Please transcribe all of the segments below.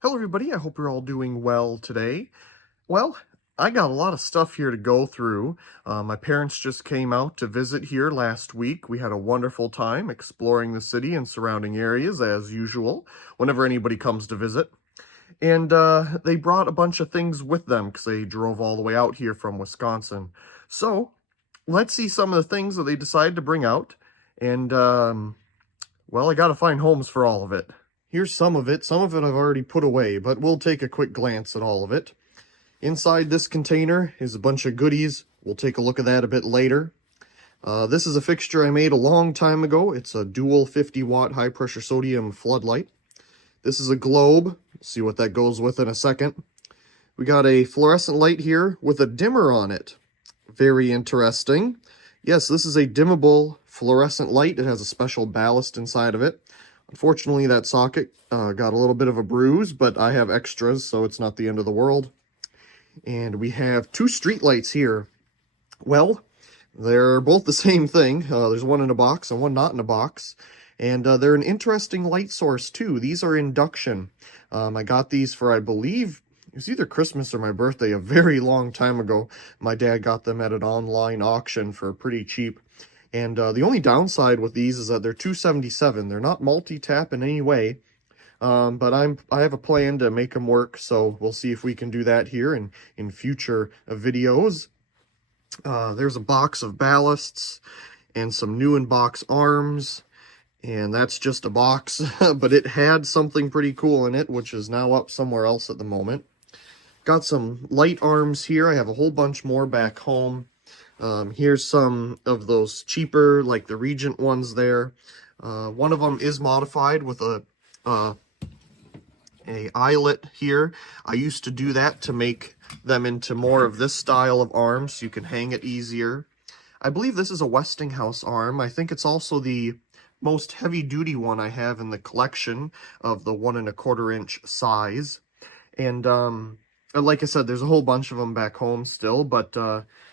Hello everybody, I hope you're all doing well today. Well, I got a lot of stuff here to go through. My parents just came out to visit here last week. We had a wonderful time exploring the city and surrounding areas as usual, whenever anybody comes to visit. And they brought a bunch of things with them because they drove all the way out here from Wisconsin. So, let's see some of the things that they decided to bring out. And, well, I gotta find homes for all of it. Here's some of it. Some of it I've already put away, but we'll take a quick glance at all of it. Inside this container is a bunch of goodies. We'll take a look at that a bit later. This is a fixture I made a long time ago. It's a dual 50-watt high-pressure sodium floodlight. This is a globe. We'll see what that goes with in a second. We got a fluorescent light here with a dimmer on it. Very interesting. Yes, this is a dimmable fluorescent light. It has a special ballast inside of it. Unfortunately, that socket got a little bit of a bruise, but I have extras, so it's not the end of the world. And we have two street lights here. Well, they're both the same thing. There's one in a box and one not in a box. And they're an interesting light source, too. These are induction. I got these for, I believe, it was either Christmas or my birthday a very long time ago. My dad got them at an online auction for pretty cheap. And the only downside with these is that they're 277. They're not multi-tap in any way, but I have a plan to make them work, so we'll see if we can do that here in future videos. There's a box of ballasts and some new in-box arms, and that's just a box, but it had something pretty cool in it, which is now up somewhere else at the moment. Got some light arms here. I have a whole bunch more back home. Here's some of those cheaper, like the Regent ones there. One of them is modified with a eyelet here. I used to do that to make them into more of this style of arms so you can hang it easier. I believe this is a Westinghouse arm. I think it's also the most heavy-duty one I have in the collection of the 1 1/4 inch size. And like I said, there's a whole bunch of them back home still, but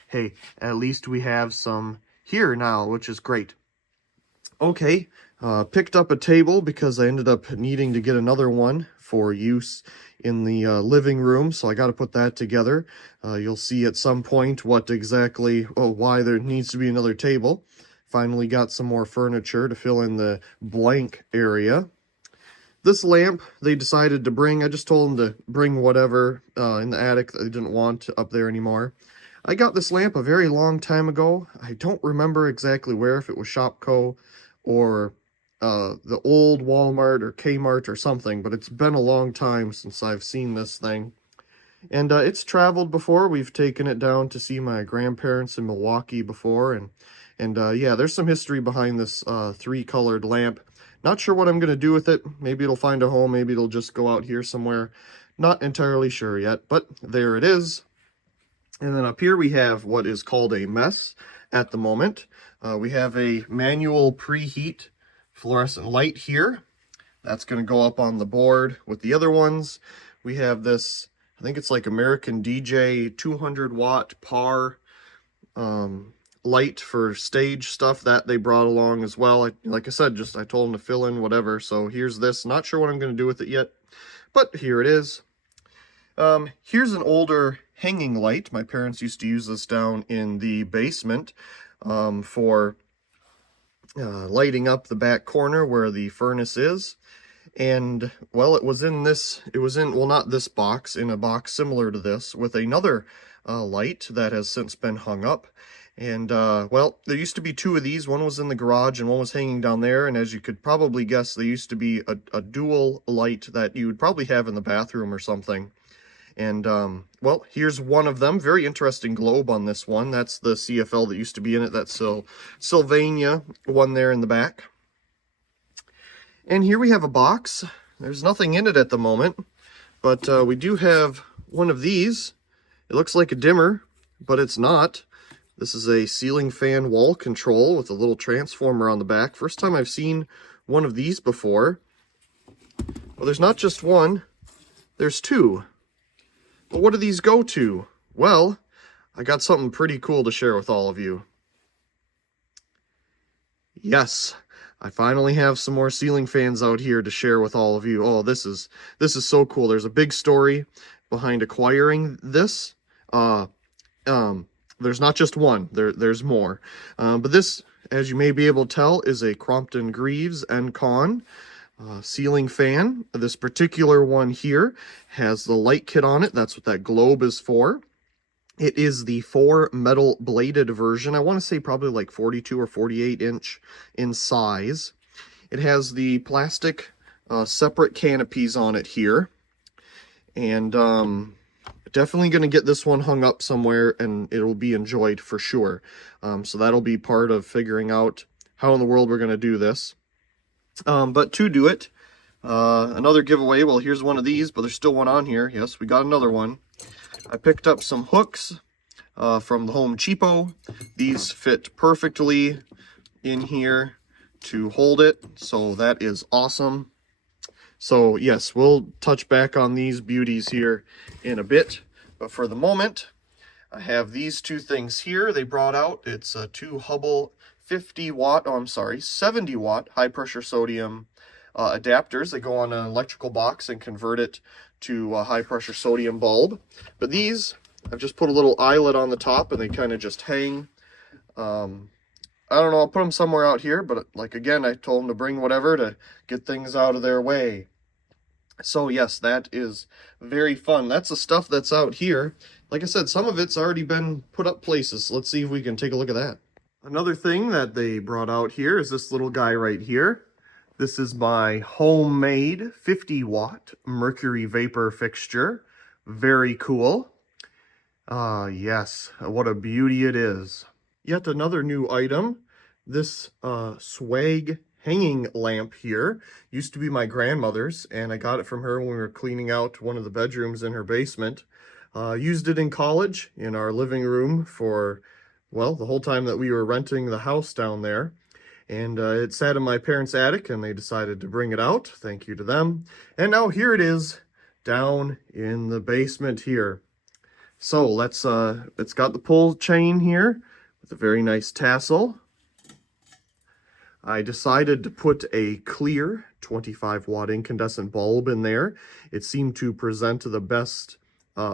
hey, at least we have some here now, which is great. Okay, picked up a table because I ended up needing to get another one for use in the living room, so I got to put that together. You'll see at some point why there needs to be another table. Finally got some more furniture to fill in the blank area. This lamp they decided to bring. I just told them to bring whatever in the attic that they didn't want up there anymore. I got this lamp a very long time ago. I don't remember exactly where, if it was Shopko or the old Walmart or Kmart or something, but it's been a long time since I've seen this thing. And it's traveled before. We've taken it down to see my grandparents in Milwaukee before, and yeah, there's some history behind this three-colored lamp. Not sure what I'm going to do with it. Maybe it'll find a home. Maybe it'll just go out here somewhere. Not entirely sure yet, but there it is. And then up here we have what is called a mess at the moment. We have a manual preheat fluorescent light here. That's going to go up on the board with the other ones. We have this, I think it's like American DJ 200-watt par light for stage stuff that they brought along as well. Like I said, I told them to fill in whatever. So here's this. Not sure what I'm going to do with it yet, but here it is. Here's an older hanging light. My parents used to use this down in the basement for lighting up the back corner where the furnace is. And, well, it was in, well, not this box, in a box similar to this with another light that has since been hung up. And, well, there used to be two of these. One was in the garage and one was hanging down there. And as you could probably guess, there used to be a dual light that you would probably have in the bathroom or something. And, well, here's one of them. Very interesting globe on this one. That's the CFL that used to be in it. That's Sylvania one there in the back. And here we have a box. There's nothing in it at the moment, but we do have one of these. It looks like a dimmer, but it's not. This is a ceiling fan wall control with a little transformer on the back. First time I've seen one of these before. Well, there's not just one. There's two. But what do these go to? Well, I got something pretty cool to share with all of you. Yes, I finally have some more ceiling fans out here to share with all of you. Oh, this is so cool. There's a big story behind acquiring this. Uh, um, there's not just one. There's more. But this, as you may be able to tell, is a Crompton Greaves Encon ceiling fan. This particular one here has the light kit on it. That's what that globe is for. It is the 4 metal bladed version. I want to say probably like 42 or 48 inch in size. It has the plastic separate canopies on it here. And definitely going to get this one hung up somewhere and it will be enjoyed for sure. So that'll be part of figuring out how in the world we're going to do this. But to do it, another giveaway. Well, here's one of these, but there's still one on here. Yes, we got another one. I picked up some hooks from the Home Cheapo. These fit perfectly in here to hold it, so that is awesome. So yes, we'll touch back on these beauties here in a bit, but for the moment, I have these two things here they brought out. It's two Hubble 70 watt high pressure sodium adapters. They go on an electrical box and convert it to a high pressure sodium bulb. But these, I've just put a little eyelet on the top and they kind of just hang. I don't know, I'll put them somewhere out here, but like again, I told them to bring whatever to get things out of their way. So yes, that is very fun. That's the stuff that's out here. Like I said, some of it's already been put up places. Let's see if we can take a look at that. Another thing that they brought out here is this little guy right here. This is my homemade 50 watt mercury vapor fixture. Very cool. Yes, what a beauty it is. Yet another new item. This swag hanging lamp here used to be my grandmother's, and I got it from her when we were cleaning out one of the bedrooms in her basement. Used it in college in our living room for, well, the whole time that we were renting the house down there. And it sat in my parents' attic, and they decided to bring it out. Thank you to them. And now here it is, down in the basement here. So let's, it's got the pull chain here with a very nice tassel. I decided to put a clear 25 watt incandescent bulb in there. It seemed to present the best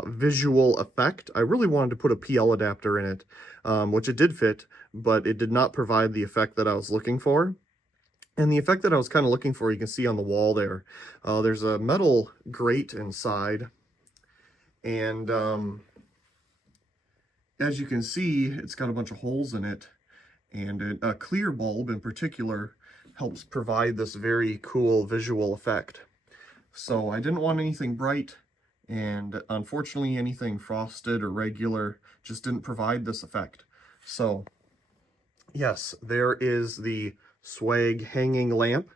visual effect. I really wanted to put a PL adapter in it, which it did fit, but it did not provide the effect that I was looking for. And the effect that I was kind of looking for, you can see on the wall there. There's a metal grate inside, and as you can see, it's got a bunch of holes in it, and a clear bulb in particular helps provide this very cool visual effect. So I didn't want anything bright, and unfortunately anything frosted or regular just didn't provide this effect. So yes, there is the swag hanging lamp.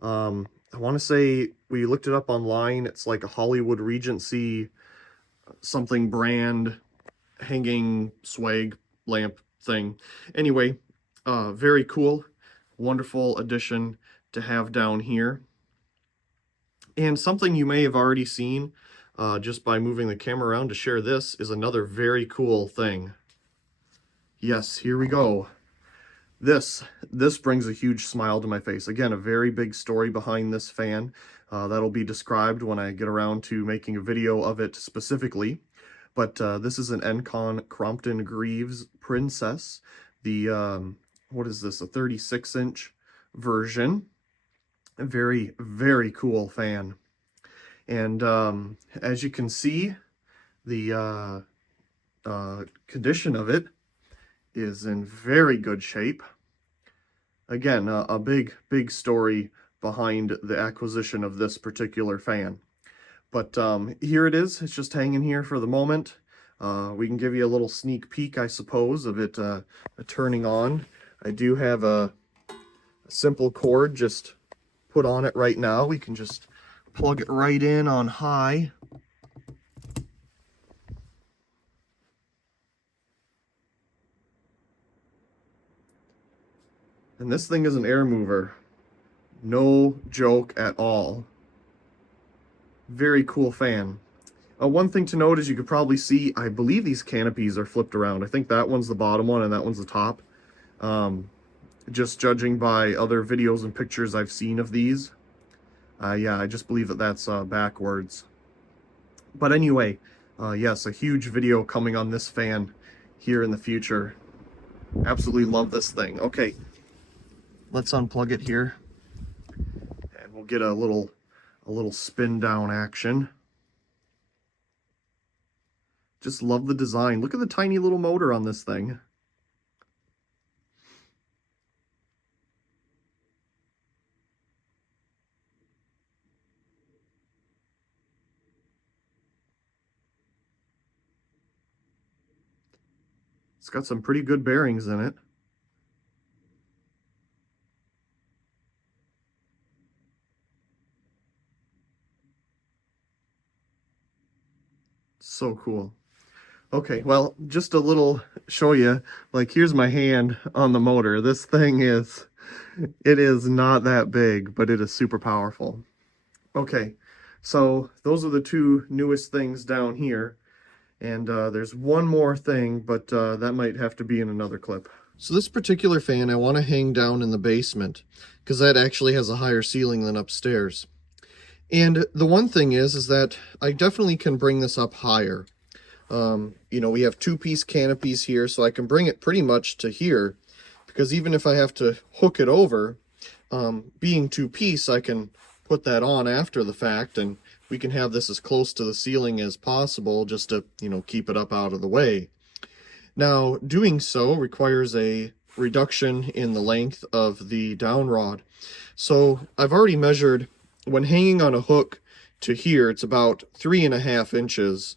I want to say we looked it up online. It's like a Hollywood Regency something brand hanging swag lamp thing. Anyway, very cool, wonderful addition to have down here. And something you may have already seen just by moving the camera around to share this is another very cool thing. Yes, here we go. This brings a huge smile to my face. Again, a very big story behind this fan. That'll be described when I get around to making a video of it specifically. But this is an Encon Crompton Greaves Princess. The, what is this, a 36-inch version. A very, very cool fan. And as you can see, the condition of it is in very good shape. Again, a big, big story behind the acquisition of this particular fan. But here it is. It's just hanging here for the moment. We can give you a little sneak peek, I suppose, of it turning on. I do have a simple cord just put on it right now. We can just plug it right in on high. And this thing is an air mover. No joke at all. Very cool fan. One thing to note is you could probably see, I believe these canopies are flipped around. I think that one's the bottom one and that one's the top. just judging by other videos and pictures I've seen of these. Yeah, I just believe that that's backwards. But anyway, yes, a huge video coming on this fan here in the future. Absolutely love this thing. Okay, let's unplug it here, and we'll get a little spin down action. Just love the design. Look at the tiny little motor on this thing. It's got some pretty good bearings in it. So cool. Okay, well, just a little show you, like here's my hand on the motor. This thing is, it is not that big, but it is super powerful. Okay, so those are the two newest things down here. And there's one more thing, but that might have to be in another clip. So this particular fan I want to hang down in the basement, because that actually has a higher ceiling than upstairs. And the one thing is that I definitely can bring this up higher. You know, we have two-piece canopies here, so I can bring it pretty much to here, because even if I have to hook it over, being two-piece, I can put that on after the fact, and we can have this as close to the ceiling as possible just to, you know, keep it up out of the way. Now, doing so requires a reduction in the length of the down rod. So I've already measured, when hanging on a hook to here, it's about 3.5 inches.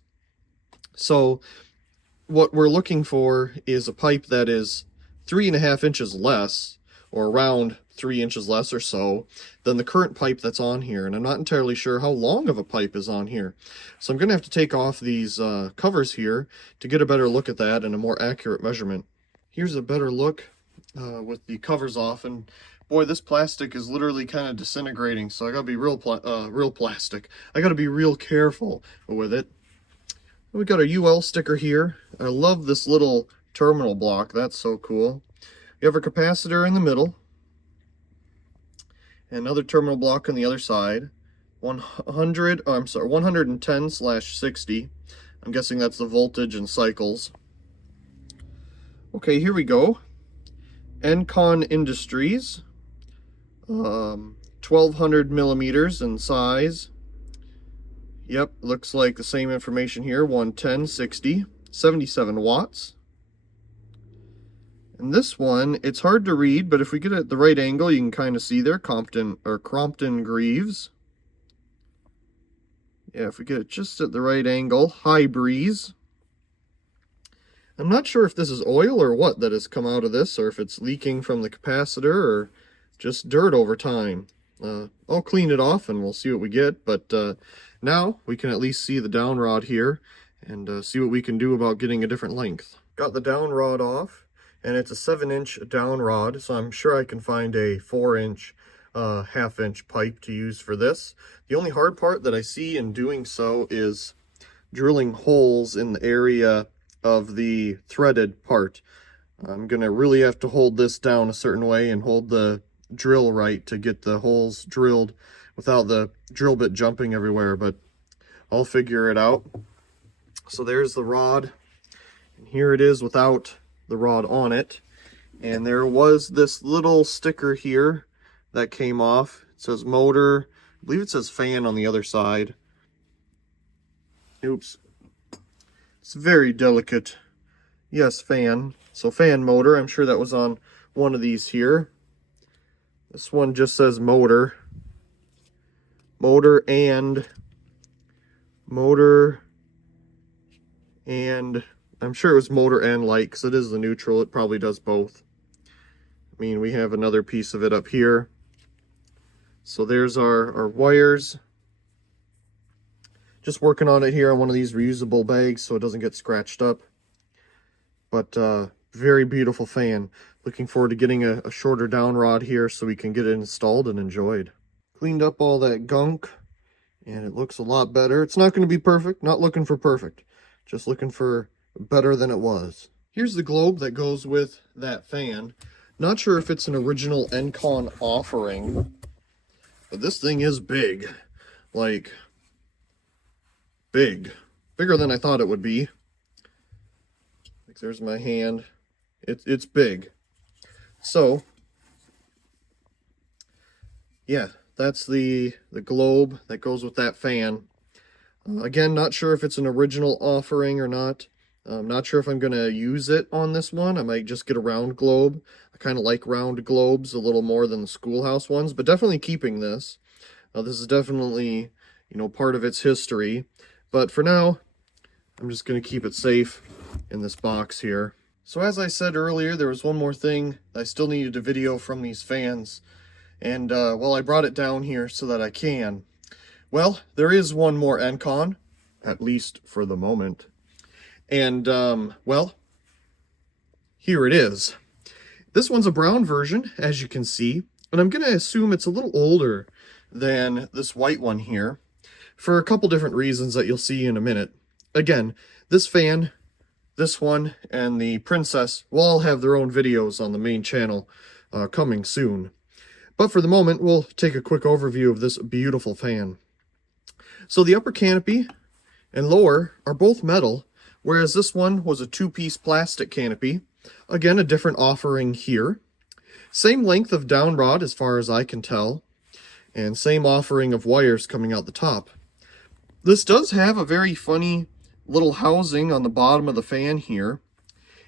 So what we're looking for is a pipe that is 3.5 inches less, or around 3 inches less or so, than the current pipe that's on here. And I'm not entirely sure how long of a pipe is on here. So I'm going to have to take off these covers here to get a better look at that and a more accurate measurement. Here's a better look with the covers off. And boy, this plastic is literally kind of disintegrating. So I got to be real plastic. I got to be real careful with it. We got a UL sticker here. I love this little terminal block. That's so cool. You have a capacitor in the middle. Another terminal block on the other side. 110/60. I'm guessing that's the voltage and cycles. Okay, here we go. Encon Industries. 1200 millimeters in size. Yep, looks like the same information here. 110/60. 77 watts. And this one, it's hard to read, but if we get it at the right angle, you can kind of see there, Crompton Greaves. Yeah, if we get it just at the right angle, high breeze. I'm not sure if this is oil or what that has come out of this, or if it's leaking from the capacitor, or just dirt over time. I'll clean it off and we'll see what we get, but now we can at least see the down rod here, and see what we can do about getting a different length. Got the down rod off. And it's a 7-inch down rod, so I'm sure I can find a 4-inch, half-inch pipe to use for this. The only hard part that I see in doing so is drilling holes in the area of the threaded part. I'm going to really have to hold this down a certain way and hold the drill right to get the holes drilled without the drill bit jumping everywhere, but I'll figure it out. So there's the rod, and here it is without the rod on it. And there was this little sticker here that came off. It says motor. I believe it says fan on the other side. Oops. It's very delicate. Yes, fan. So fan motor. I'm sure that was on one of these here. This one just says motor. Motor and I'm sure it was motor and light, because it is the neutral. It probably does both. I mean, we have another piece of it up here. So there's our wires. Just working on it here on one of these reusable bags so it doesn't get scratched up. But very beautiful fan. Looking forward to getting a shorter down rod here so we can get it installed and enjoyed. Cleaned up all that gunk, and it looks a lot better. It's not going to be perfect. Not looking for perfect. Just looking for better than it was. Here's the globe that goes with that fan. Not sure if it's an original Encon offering, but this thing is big. Like, big. Bigger than I thought it would be. Like, there's my hand. It's big. So, yeah, that's the globe that goes with that fan. Again, not sure if it's an original offering or not. I'm not sure if I'm going to use it on this one. I might just get a round globe. I kind of like round globes a little more than the schoolhouse ones, but definitely keeping this. This is definitely, you know, part of its history. But for now, I'm just going to keep it safe in this box here. So as I said earlier, there was one more thing I still needed to video from these fans. And, well, I brought it down here so that I can. Well, there is one more Encon, at least for the moment. And, well, here it is. This one's a brown version, as you can see, and I'm going to assume it's a little older than this white one here, for a couple different reasons that you'll see in a minute. Again, this fan, this one, and the Princess will all have their own videos on the main channel coming soon. But for the moment, we'll take a quick overview of this beautiful fan. So the upper canopy and lower are both metal, whereas this one was a two-piece plastic canopy. Again, a different offering here. Same length of down rod as far as I can tell, and same offering of wires coming out the top. This does have a very funny little housing on the bottom of the fan here,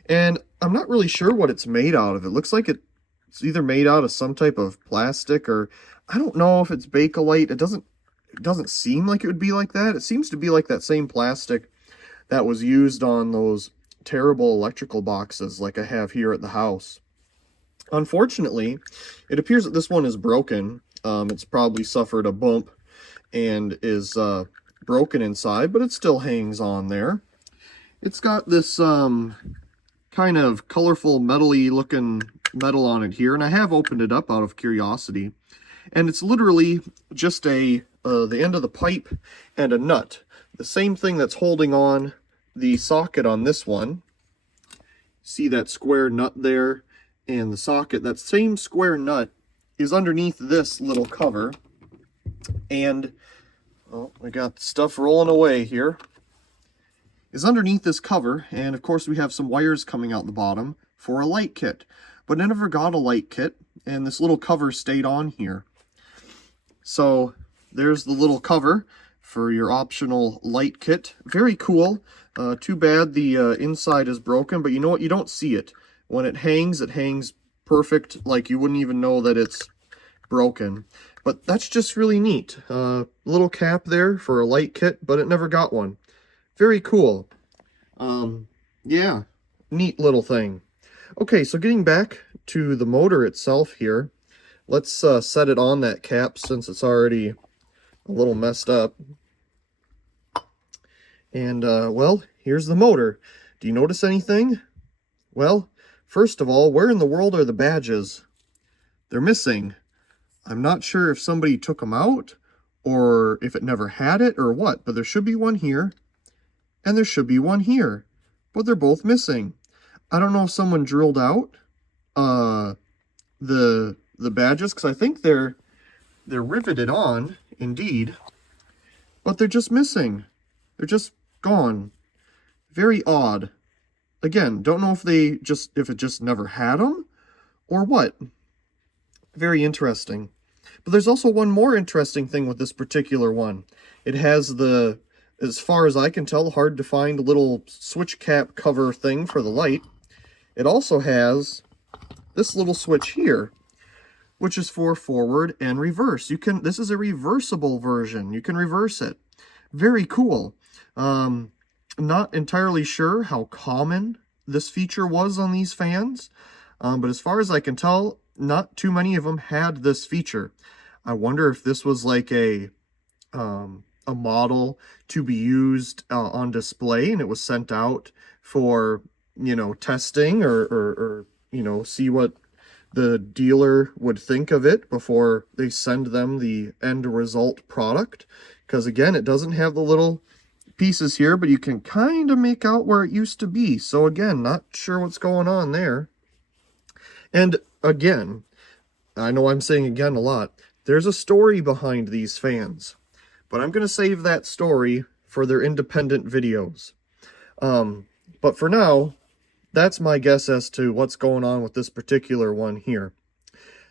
and I'm not really sure what it's made out of. It looks like it's either made out of some type of plastic, or I don't know if it's Bakelite. It doesn't seem like it would be like that. It seems to be like that same plastic that was used on those terrible electrical boxes like I have here at the house. Unfortunately, it appears that this one is broken. It's probably suffered a bump and is broken inside, but it still hangs on there. It's got this kind of colorful metal-y looking metal on it here, and I have opened it up out of curiosity. And it's literally just the end of the pipe and a nut. The same thing that's holding on the socket on this one. See that square nut there and the socket? That same square nut is underneath this little cover. And, oh, we got stuff rolling away here. Is underneath this cover, and of course we have some wires coming out the bottom for a light kit. But I never got a light kit, and this little cover stayed on here. So there's the little cover for your optional light kit. Very cool. Too bad the inside is broken, but you know what? You don't see it. When it hangs perfect, like you wouldn't even know that it's broken. But that's just really neat. Little cap there for a light kit, but it never got one. Very cool. Yeah, neat little thing. Okay, so getting back to the motor itself here, let's set it on that cap since it's already a little messed up. And, well, here's the motor. Do you notice anything? Well, first of all, where in the world are the badges? They're missing. I'm not sure if somebody took them out, or if it never had it, or what, but there should be one here, and there should be one here, but they're both missing. I don't know if someone drilled out the badges, because I think they're riveted on, indeed, but they're just missing. They're just gone. Very odd. Again, don't know if it just never had them, or what. Very interesting. But there's also one more interesting thing with this particular one. It has the, as far as I can tell, hard to find little switch cap cover thing for the light. It also has this little switch here, which is for forward and reverse. This is a reversible version. You can reverse it. Very cool. I'm not entirely sure how common this feature was on these fans, but as far as I can tell, not too many of them had this feature. I wonder if this was like a model to be used on display, and it was sent out for, you know, testing or you know, see what the dealer would think of it before they send them the end result product. Because again, it doesn't have the little pieces here, but you can kind of make out where it used to be. So again, not sure what's going on there. And again, I know I'm saying again a lot, there's a story behind these fans, but I'm going to save that story for their independent videos. But for now, that's my guess as to what's going on with this particular one here.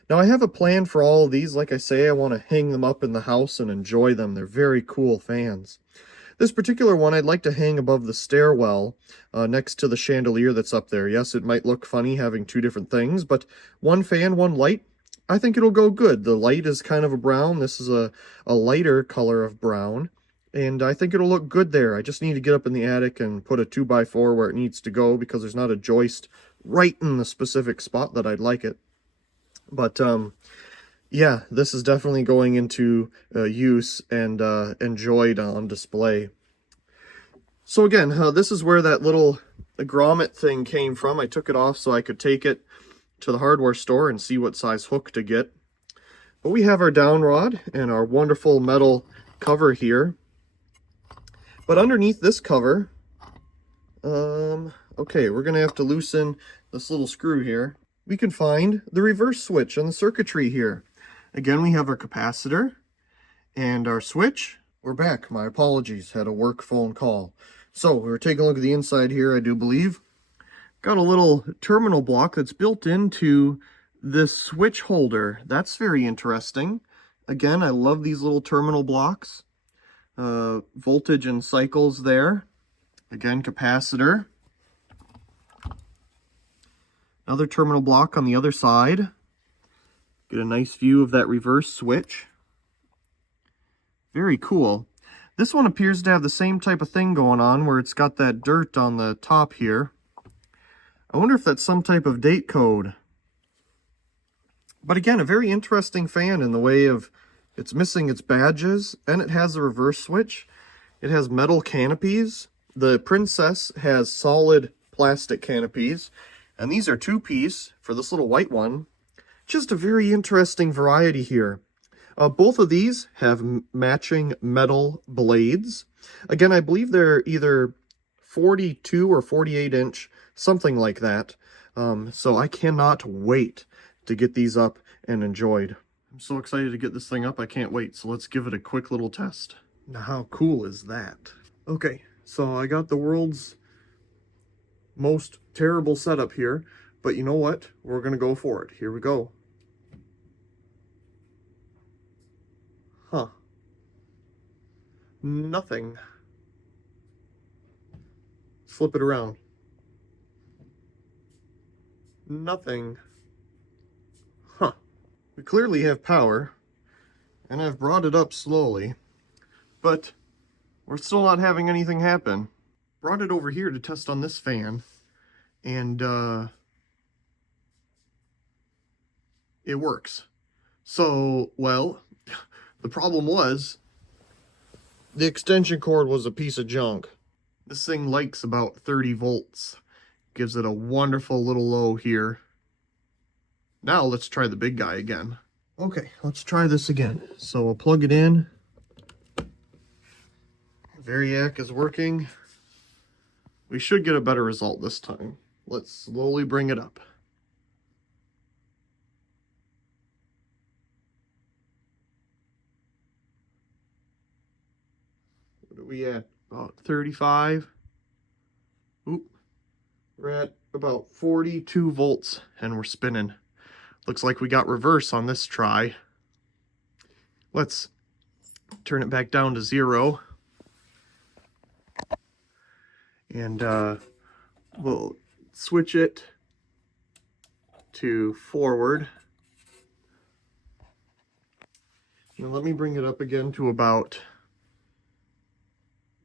Now, I have a plan for all of these. Like I say, I want to hang them up in the house and enjoy them. They're very cool fans. This particular one I'd like to hang above the stairwell next to the chandelier that's up there. Yes, it might look funny having two different things, but one fan, one light, I think it'll go good. The light is kind of a brown. This is a lighter color of brown, and I think it'll look good there. I just need to get up in the attic and put a 2x4 where it needs to go because there's not a joist right in the specific spot that I'd like it. But, yeah, this is definitely going into use and enjoyed on display. So again, this is where that little grommet thing came from. I took it off so I could take it to the hardware store and see what size hook to get. But we have our down rod and our wonderful metal cover here. But underneath this cover, okay, we're going to have to loosen this little screw here. We can find the reverse switch on the circuitry here. Again, we have our capacitor and our switch. We're back. My apologies. Had a work phone call. So we're taking a look at the inside here, I do believe. Got a little terminal block that's built into this switch holder. That's very interesting. Again, I love these little terminal blocks. Voltage and cycles there. Again, capacitor. Another terminal block on the other side. Get a nice view of that reverse switch. Very cool. This one appears to have the same type of thing going on where it's got that dirt on the top here. I wonder if that's some type of date code. But again, a very interesting fan in the way of it's missing its badges and it has a reverse switch. It has metal canopies. The Princess has solid plastic canopies. And these are two-piece for this little white one. Just a very interesting variety here. Both of these have matching metal blades. Again, I believe they're either 42 or 48 inch, something like that. So I cannot wait to get these up and enjoyed. I'm so excited to get this thing up, I can't wait. So let's give it a quick little test. Now, how cool is that? Okay, so I got the world's most terrible setup here, but you know what? We're gonna go for it. Here we go. Huh. Nothing. Flip it around. Nothing. Huh. We clearly have power, and I've brought it up slowly, but we're still not having anything happen. Brought it over here to test on this fan, and it works. So, well, the problem was the extension cord was a piece of junk. This thing likes about 30 volts. Gives it a wonderful little low here. Now let's try the big guy again. Okay, let's try this again. So we'll plug it in. Variac is working. We should get a better result this time. Let's slowly bring it up. What are we at? About 35. Oop. We're at about 42 volts and we're spinning. Looks like we got reverse on this try. Let's turn it back down to 0. And we'll switch it to forward. Now let me bring it up again to about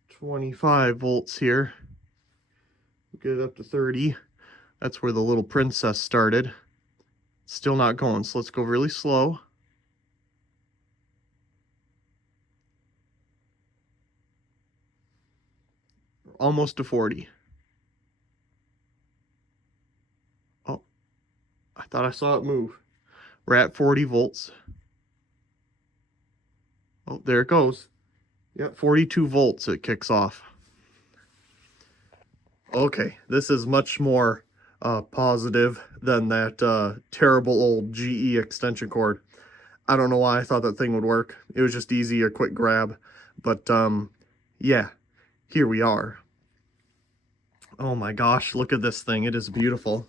25 volts here. Get it up to 30. That's where the little Princess started. Still not going, so let's go really slow. Almost to 40. Oh, I thought I saw it move. We're at 40 volts. Oh, there it goes. Yep, 42 volts it kicks off. Okay, this is much more positive than that terrible old GE extension cord. I don't know why I thought that thing would work. It was just easy, a quick grab. But yeah, here we are. Oh my gosh, look at this thing. It is beautiful.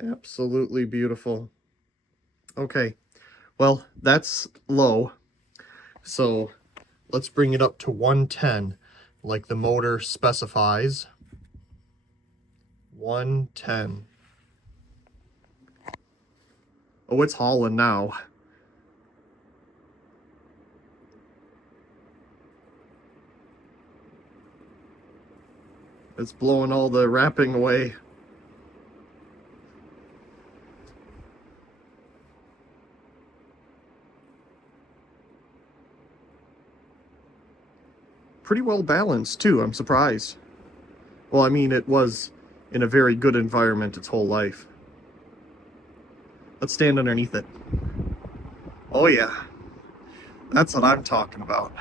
Absolutely beautiful. Okay, well, that's low. So let's bring it up to 110, like the motor specifies. 110. Oh, it's hauling now. It's blowing all the wrapping away. Pretty well balanced too, I'm surprised. Well, I mean, it was in a very good environment its whole life. Let's stand underneath it. Oh yeah, that's what I'm talking about.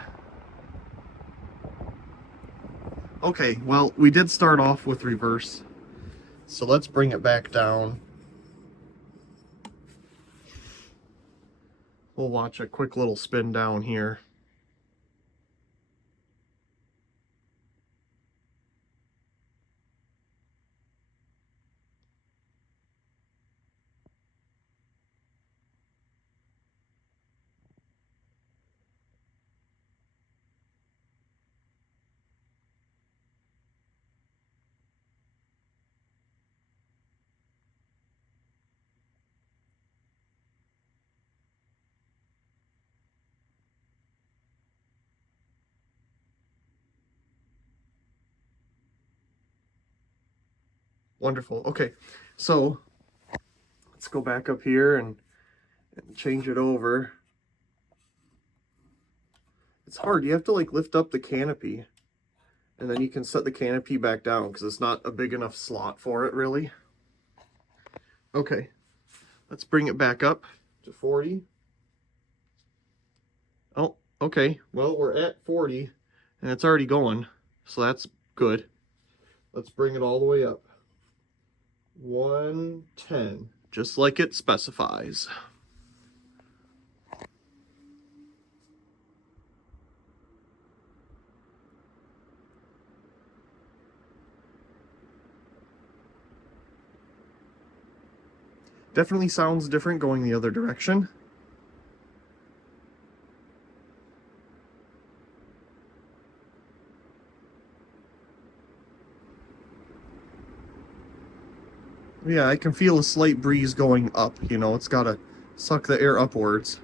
Okay, well, we did start off with reverse, so let's bring it back down. We'll watch a quick little spin down here. Wonderful. Okay, so let's go back up here and change it over. It's hard. You have to like lift up the canopy, and then you can set the canopy back down because it's not a big enough slot for it, really. Okay, let's bring it back up to 40. Oh, okay. Well, we're at 40, and it's already going, so that's good. Let's bring it all the way up. 110, just like it specifies. Definitely sounds different going the other direction. Yeah, I can feel a slight breeze going up, you know, it's gotta suck the air upwards.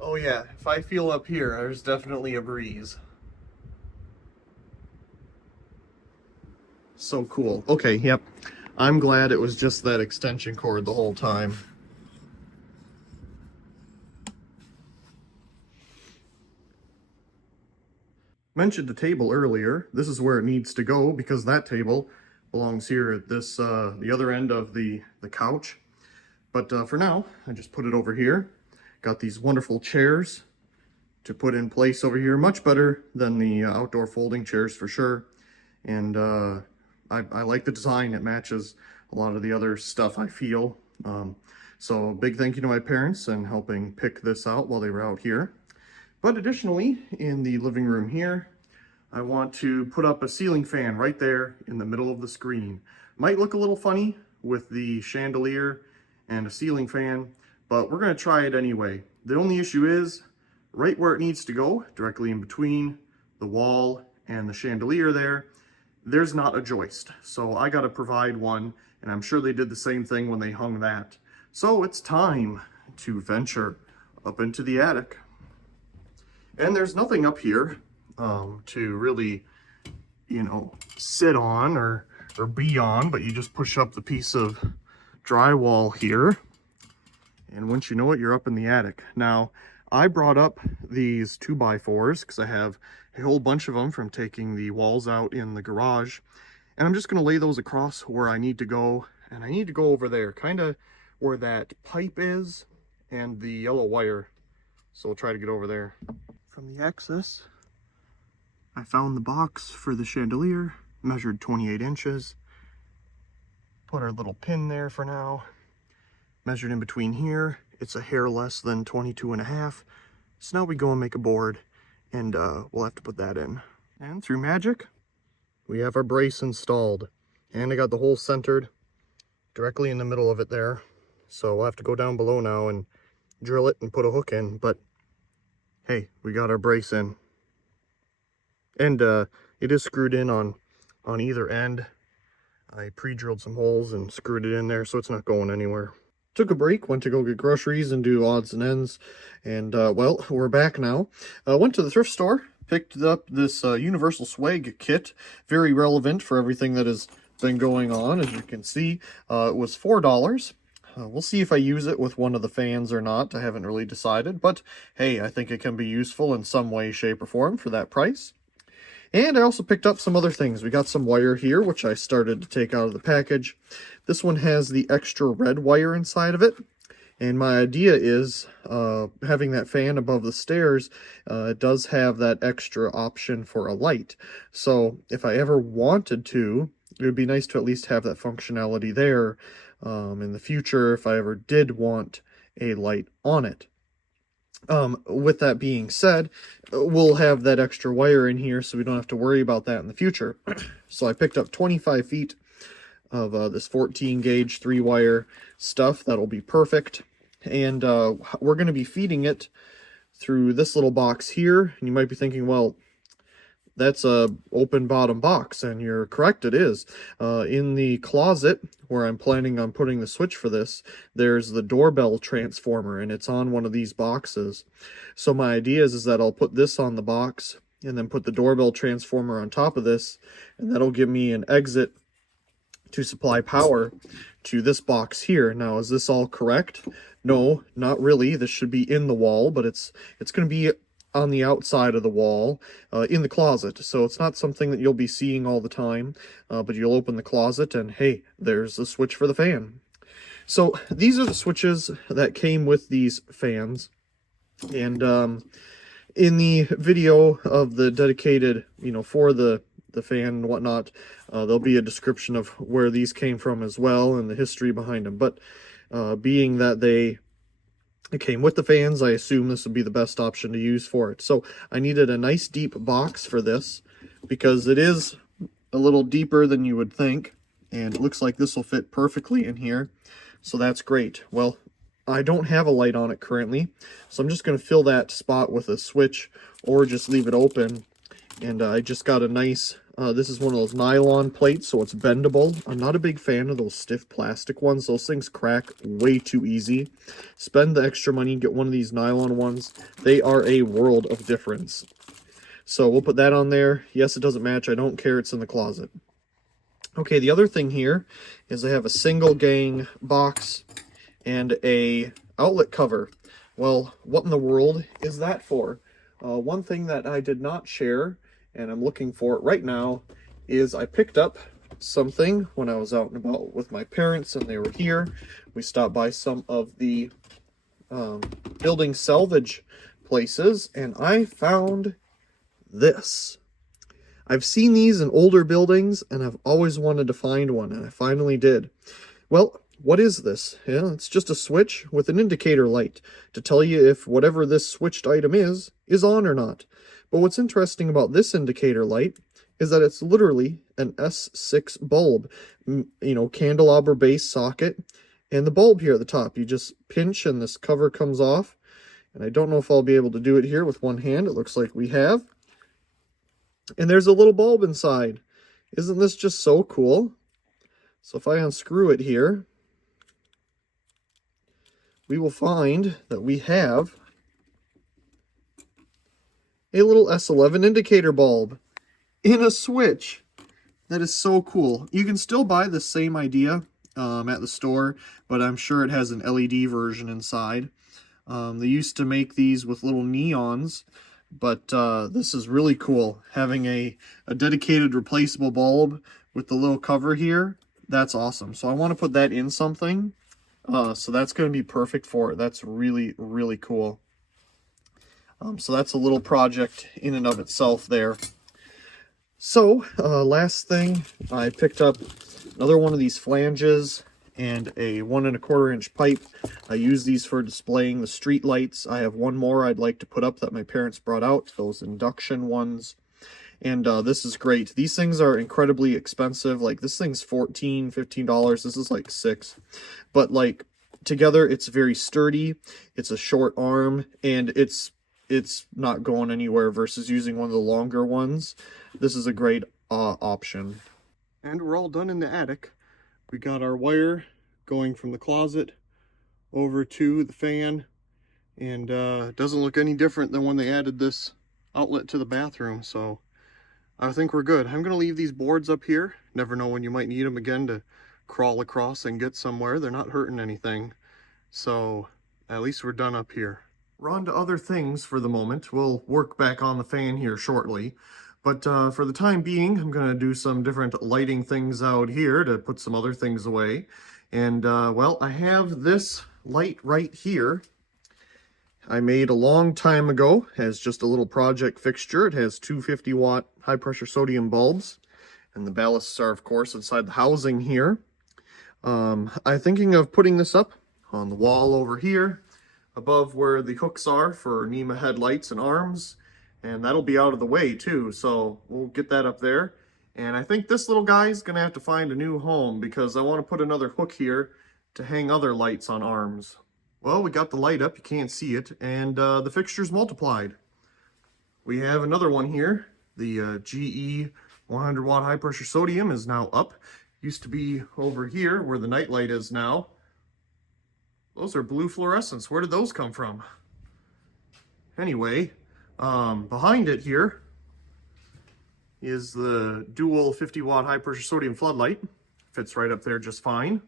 Oh yeah, if I feel up here, there's definitely a breeze. So cool. Okay, yep. I'm glad it was just that extension cord the whole time. Mentioned a table earlier. This is where it needs to go because that table belongs here at this the other end of the couch. But for now, I just put it over here. Got these wonderful chairs to put in place over here. Much better than the outdoor folding chairs for sure. And I like the design. It matches a lot of the other stuff I feel. So big thank you to my parents and helping pick this out while they were out here. But additionally, in the living room here, I want to put up a ceiling fan right there in the middle of the screen. Might look a little funny with the chandelier and a ceiling fan, but we're going to try it anyway. The only issue is right where it needs to go, directly in between the wall and the chandelier there's not a joist. So I got to provide one, and I'm sure they did the same thing when they hung that. So it's time to venture up into the attic. And there's nothing up here to really, you know, sit on or be on, but you just push up the piece of drywall here. And once you know it, you're up in the attic. Now, I brought up these 2x4s because I have a whole bunch of them from taking the walls out in the garage. And I'm just going to lay those across where I need to go. And I need to go over there, kind of where that pipe is and the yellow wire. So we'll try to get over there. From the access, I found the box for the chandelier, measured 28 inches. Put our little pin there for now. Measured in between here, it's a hair less than 22.5. So now we go and make a board, and we'll have to put that in. And through magic, we have our brace installed. And I got the hole centered directly in the middle of it there. So we'll have to go down below now and drill it and put a hook in. But hey, we got our brace in. And it is screwed in on either end. I pre-drilled some holes and screwed it in there so it's not going anywhere. Took a break, went to go get groceries and do odds and ends. And well, we're back now. Went to the thrift store, picked up this Universal Swag kit. Very relevant for everything that has been going on, as you can see. It was $4. We'll see if I use it with one of the fans or not. I haven't really decided, but hey, I think it can be useful in some way, shape, or form for that price. And I also picked up some other things. We got some wire here, which I started to take out of the package. This one has the extra red wire inside of it. And my idea is, having that fan above the stairs, it does have that extra option for a light. So if I ever wanted to, it would be nice to at least have that functionality there in the future if I ever did want a light on it. With that being said, we'll have that extra wire in here so we don't have to worry about that in the future. So I picked up 25 feet of this 14 gauge 3-wire stuff. That'll be perfect. And we're going to be feeding it through this little box here. And you might be thinking, well, that's a open bottom box, and you're correct, it is. In the closet where I'm planning on putting the switch for this, there's the doorbell transformer, and it's on one of these boxes. So my idea is that I'll put this on the box and then put the doorbell transformer on top of this, and that'll give me an exit to supply power to this box here. Now, is this all correct? No, not really. This should be in the wall, but it's going to be on the outside of the wall, in the closet. So it's not something that you'll be seeing all the time, but you'll open the closet and hey, there's the switch for the fan. So these are the switches that came with these fans. And in the video of the dedicated, for the fan and whatnot, there'll be a description of where these came from as well and the history behind them. But being that it came with the fans, I assume this would be the best option to use for it. So I needed a nice deep box for this because it is a little deeper than you would think. And it looks like this will fit perfectly in here. So that's great. Well, I don't have a light on it currently. So I'm just going to fill that spot with a switch or just leave it open. And I just got a nice, this is one of those nylon plates, so it's bendable. I'm not a big fan of those stiff plastic ones. Those things crack way too easy. Spend the extra money, get one of these nylon ones. They are a world of difference. So we'll put that on there. Yes, it doesn't match. I don't care. It's in the closet. Okay, the other thing here is I have a single gang box and a outlet cover. Well, what in the world is that for? One thing that I did not share, and I'm looking for it right now, is I picked up something when I was out and about with my parents and they were here. We stopped by some of the building salvage places and I found this. I've seen these in older buildings and I've always wanted to find one, and I finally did. Well, what is this? Yeah, it's just a switch with an indicator light to tell you if whatever this switched item is on or not. But what's interesting about this indicator light is that it's literally an S6 bulb, candelabra base socket, and the bulb here at the top. You just pinch and this cover comes off. And I don't know if I'll be able to do it here with one hand. It looks like we have. And there's a little bulb inside. Isn't this just so cool? So if I unscrew it here, we will find that we have a little S11 indicator bulb in a switch. That is so cool. You can still buy the same idea at the store, but I'm sure it has an LED version inside. They used to make these with little neons, but this is really cool, having a dedicated replaceable bulb with the little cover here. That's awesome. So I want to put that in something. So that's going to be perfect for it. That's really, really cool. So that's a little project in and of itself there. So last thing, I picked up another one of these flanges and a 1 1/4 inch pipe. I use these for displaying the street lights. I have one more I'd like to put up that my parents brought out, those induction ones. And this is great. These things are incredibly expensive. Like this thing's $14, $15. This is like $6. But like together it's very sturdy. It's a short arm and it's not going anywhere versus using one of the longer ones. This is a great option. And we're all done in the attic. We got our wire going from the closet over to the fan, and it doesn't look any different than when they added this outlet to the bathroom, so I think we're good. I'm going to leave these boards up here. Never know when you might need them again to crawl across and get somewhere. They're not hurting anything, so at least we're done up here. We're on to other things for the moment. We'll work back on the fan here shortly. But for the time being, I'm going to do some different lighting things out here to put some other things away. And, well, I have this light right here. I made a long time ago as just a little project fixture. It has two 50-watt high-pressure sodium bulbs. And the ballasts are, of course, inside the housing here. I'm thinking of putting this up on the wall over here, above where the hooks are for NEMA headlights and arms. And that'll be out of the way too, so we'll get that up there. And I think this little guy is gonna have to find a new home because I want to put another hook here to hang other lights on arms. Well, we got the light up, you can't see it, and the fixture's multiplied. We have another one here. The GE 100-watt high-pressure sodium is now up. Used to be over here where the night light is now. Those are blue fluorescents. Where did those come from? Anyway, behind it here is the dual 50-watt high-pressure sodium floodlight. Fits right up there just fine.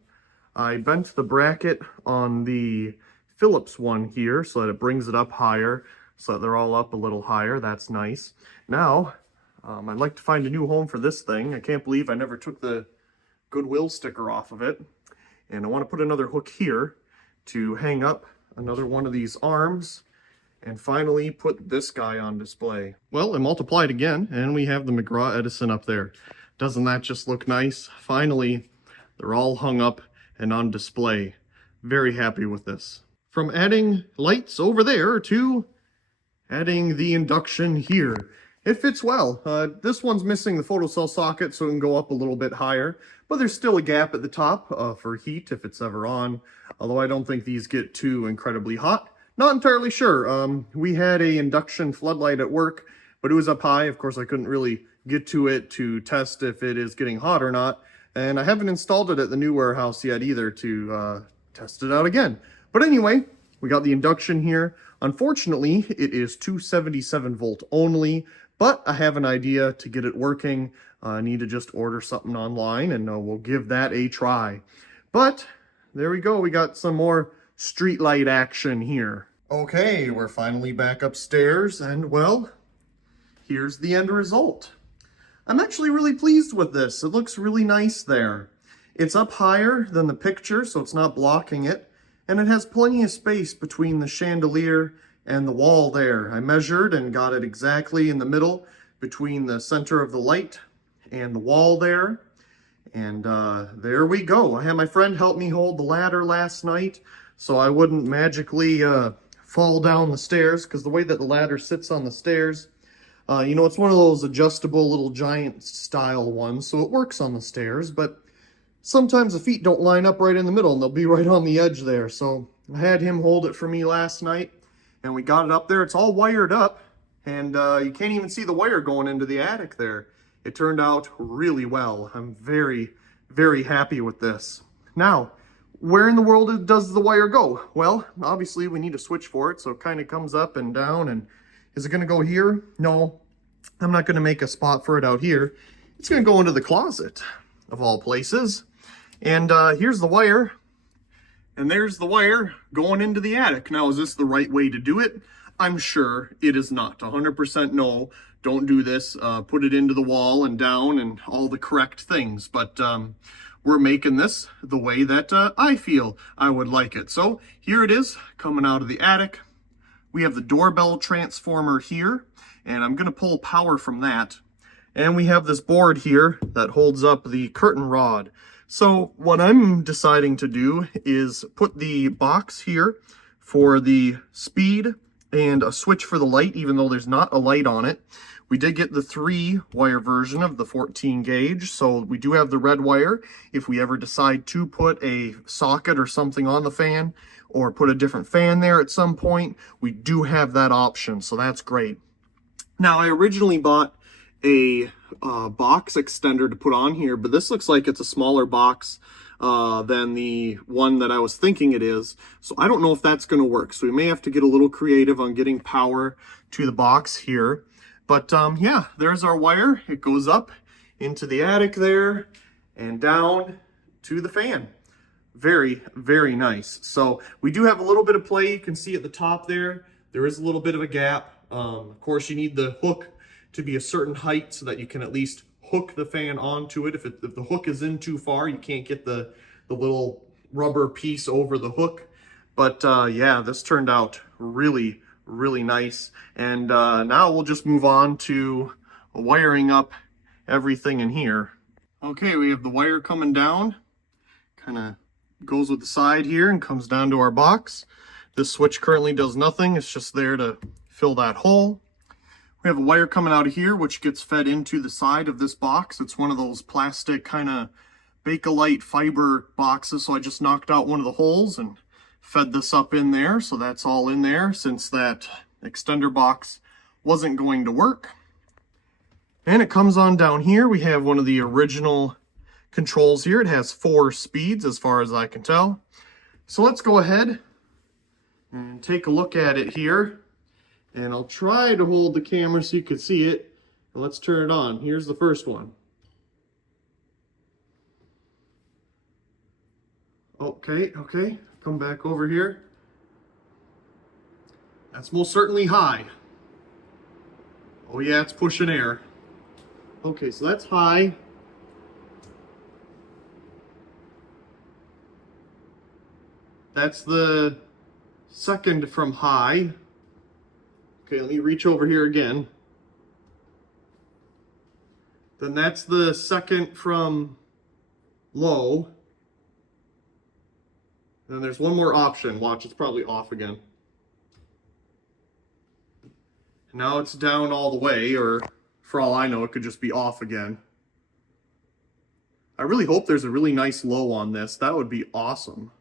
I bent the bracket on the Phillips one here so that it brings it up higher, so that they're all up a little higher. That's nice. Now, I'd like to find a new home for this thing. I can't believe I never took the Goodwill sticker off of it. And I want to put another hook here to hang up another one of these arms and finally put this guy on display. Well, it multiplied again, and we have the McGraw Edison up there. Doesn't that just look nice? Finally, they're all hung up and on display. Very happy with this. From adding lights over there to adding the induction here. It fits well. This one's missing the photocell socket, so it can go up a little bit higher, but there's still a gap at the top for heat if it's ever on, although I don't think these get too incredibly hot. Not entirely sure. We had a induction floodlight at work, but it was up high. Of course, I couldn't really get to it to test if it is getting hot or not. And I haven't installed it at the new warehouse yet either to test it out again. But anyway, we got the induction here. Unfortunately, it is 277 volt only, but I have an idea to get it working. I need to just order something online and we'll give that a try. But there we go. We got some more street light action here. Okay, we're finally back upstairs, and well, here's the end result. I'm actually really pleased with this. It looks really nice there. It's up higher than the picture, so it's not blocking it, and it has plenty of space between the chandelier and the wall there. I measured and got it exactly in the middle between the center of the light and the wall there. And there we go. I had my friend help me hold the ladder last night so I wouldn't magically fall down the stairs, because the way that the ladder sits on the stairs, you know, it's one of those adjustable little giant style ones, so it works on the stairs, but sometimes the feet don't line up right in the middle and they'll be right on the edge there. So I had him hold it for me last night and we got it up there. It's all wired up, and you can't even see the wire going into the attic there. It turned out really well. I'm very, very happy with this. Now, where in the world does the wire go? Well, obviously we need a switch for it, so it kind of comes up and down. And is it going to go here? No, I'm not going to make a spot for it out here. It's going to go into the closet, of all places. And here's the wire. And there's the wire going into the attic. Now, is this the right way to do it? I'm sure it is not. 100% no. don't do this, put it into the wall and down and all the correct things. But we're making this the way that I feel I would like it. So here it is coming out of the attic. We have the doorbell transformer here, and I'm going to pull power from that. And we have this board here that holds up the curtain rod. So what I'm deciding to do is put the box here for the speed and a switch for the light, even though there's not a light on it. We did get the 3-wire version of the 14 gauge, so we do have the red wire. If we ever decide to put a socket or something on the fan, or put a different fan there at some point, we do have that option, so that's great. Now, I originally bought a box extender to put on here, but this looks like it's a smaller box than the one that I was thinking it is. So I don't know if that's going to work. So we may have to get a little creative on getting power to the box here. But yeah, there's our wire. It goes up into the attic there and down to the fan. Very, very nice. So we do have a little bit of play. You can see at the top there, there is a little bit of a gap. Of course, you need the hook to be a certain height so that you can at least hook the fan onto it. If the hook is in too far, you can't get the little rubber piece over the hook. But yeah, this turned out really, really nice. And now we'll just move on to wiring up everything in here. Okay, we have the wire coming down. Kind of goes with the side here and comes down to our box. This switch currently does nothing. It's just there to fill that hole. We have a wire coming out of here, which gets fed into the side of this box. It's one of those plastic kind of Bakelite fiber boxes. So I just knocked out one of the holes and fed this up in there. So that's all in there since that extender box wasn't going to work. And it comes on down here. We have one of the original controls here. It has 4 speeds as far as I can tell. So let's go ahead and take a look at it here. And I'll try to hold the camera so you can see it. And let's turn it on. Here's the first one. Okay. Come back over here. That's most certainly high. Oh yeah, it's pushing air. Okay, so that's high. That's the second from high. Okay, let me reach over here again. Then that's the second from low. Then there's one more option. Watch, it's probably off again. Now it's down all the way, or for all I know, it could just be off again. I really hope there's a really nice low on this. That would be awesome.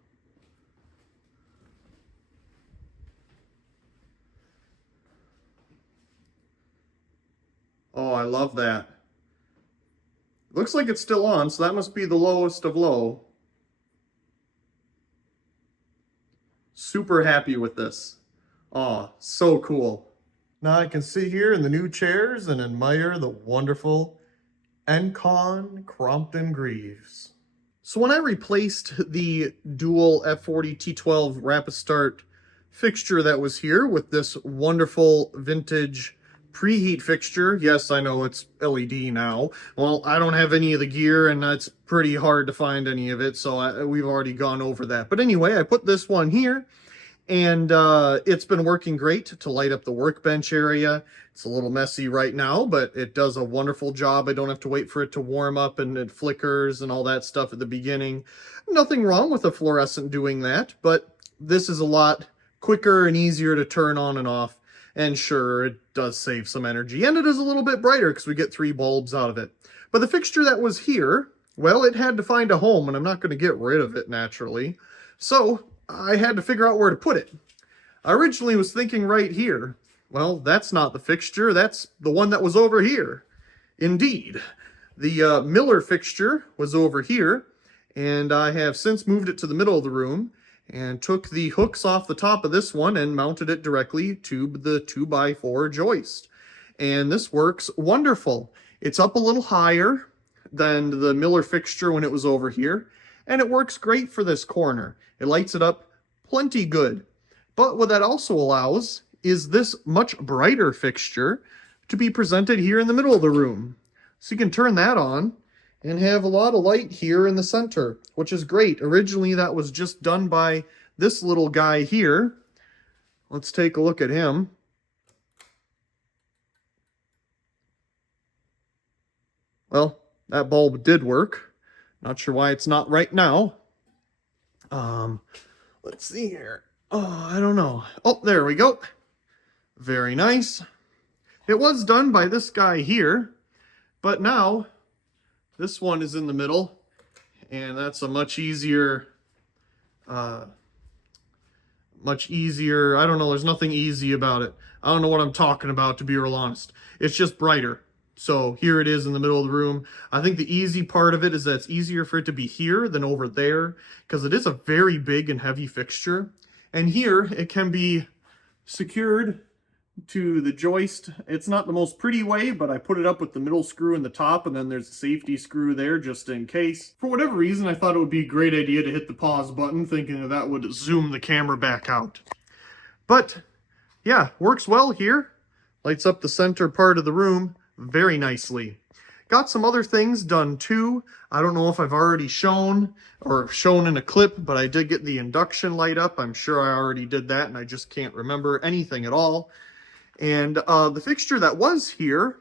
Oh, I love that. Looks like it's still on, so that must be the lowest of low. Super happy with this. Oh, so cool. Now I can sit here in the new chairs and admire the wonderful Encon Crompton Greaves. So when I replaced the dual F40 T12 rapid start fixture that was here with this wonderful vintage preheat fixture. Yes, I know it's LED now. Well, I don't have any of the gear and it's pretty hard to find any of it, so we've already gone over that. But anyway, I put this one here and it's been working great to light up the workbench area. It's a little messy right now, but it does a wonderful job. I don't have to wait for it to warm up and it flickers and all that stuff at the beginning. Nothing wrong with a fluorescent doing that, but this is a lot quicker and easier to turn on and off. And sure, it does save some energy, and it is a little bit brighter because we get 3 bulbs out of it. But the fixture that was here, well, it had to find a home, and I'm not going to get rid of it naturally. So I had to figure out where to put it. I originally was thinking right here. Well, that's not the fixture. That's the one that was over here. Indeed. The Miller fixture was over here, and I have since moved it to the middle of the room and took the hooks off the top of this one and mounted it directly to the 2x4 joist. And this works wonderful. It's up a little higher than the Miller fixture when it was over here, and it works great for this corner. It lights it up plenty good. But what that also allows is this much brighter fixture to be presented here in the middle of the room. So you can turn that on and have a lot of light here in the center, which is great. Originally, that was just done by this little guy here. Let's take a look at him. Well, that bulb did work. Not sure why it's not right now. Let's see here. Oh, I don't know. Oh, there we go. Very nice. It was done by this guy here, but now this one is in the middle, and that's a much easier, I don't know, there's nothing easy about it. I don't know what I'm talking about, to be real honest. It's just brighter. So here it is in the middle of the room. I think the easy part of it is that it's easier for it to be here than over there, because it is a very big and heavy fixture. And here it can be secured to the joist. It's not the most pretty way, but I put it up with the middle screw in the top, and then there's a safety screw there just in case. For whatever reason, I thought it would be a great idea to hit the pause button, thinking that would zoom the camera back out. But yeah, works well here. Lights up the center part of the room very nicely. Got some other things done too. I don't know if I've already shown in a clip, but I did get the induction light up. I'm sure I already did that, and I just can't remember anything at all. And the fixture that was here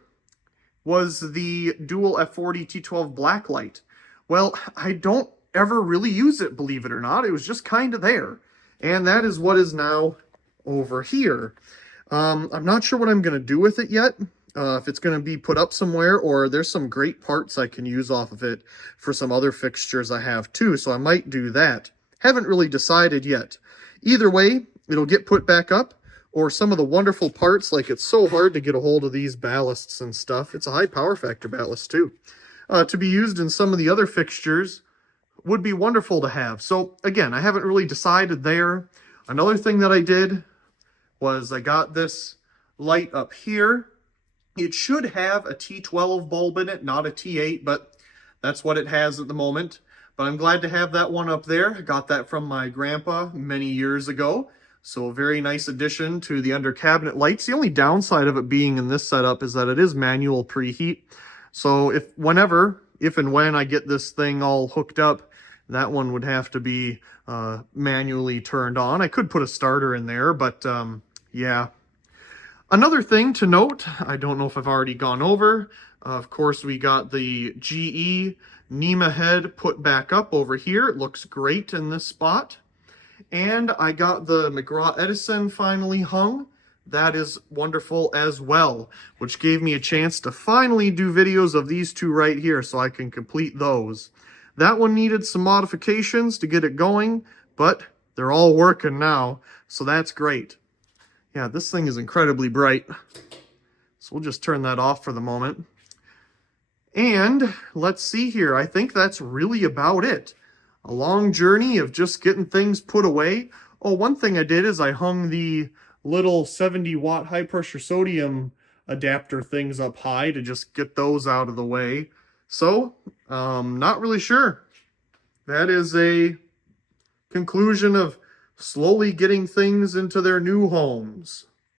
was the dual F40 T12 black light. Well, I don't ever really use it, believe it or not. It was just kind of there. And that is what is now over here. I'm not sure what I'm going to do with it yet. If it's going to be put up somewhere, or there's some great parts I can use off of it for some other fixtures I have too, so I might do that. Haven't really decided yet. Either way, it'll get put back up, or some of the wonderful parts, like it's so hard to get a hold of these ballasts and stuff. It's a high power factor ballast too. To be used in some of the other fixtures would be wonderful to have. So again, I haven't really decided there. Another thing that I did was I got this light up here. It should have a T12 bulb in it, not a T8, but that's what it has at the moment. But I'm glad to have that one up there. I got that from my grandpa many years ago. So a very nice addition to the under cabinet lights. The only downside of it being in this setup is that it is manual preheat. So if and when I get this thing all hooked up, that one would have to be manually turned on. I could put a starter in there, but yeah. Another thing to note, I don't know if I've already gone over, of course we got the GE NEMA head put back up over here. It looks great in this spot. And I got the McGraw-Edison finally hung. That is wonderful as well, which gave me a chance to finally do videos of these two right here so I can complete those. That one needed some modifications to get it going, but they're all working now, so that's great. Yeah, this thing is incredibly bright. So we'll just turn that off for the moment. And let's see here. I think that's really about it. A long journey of just getting things put away. Oh, one thing I did is I hung the little 70-watt high-pressure sodium adapter things up high to just get those out of the way. So, not really sure. That is a conclusion of slowly getting things into their new homes.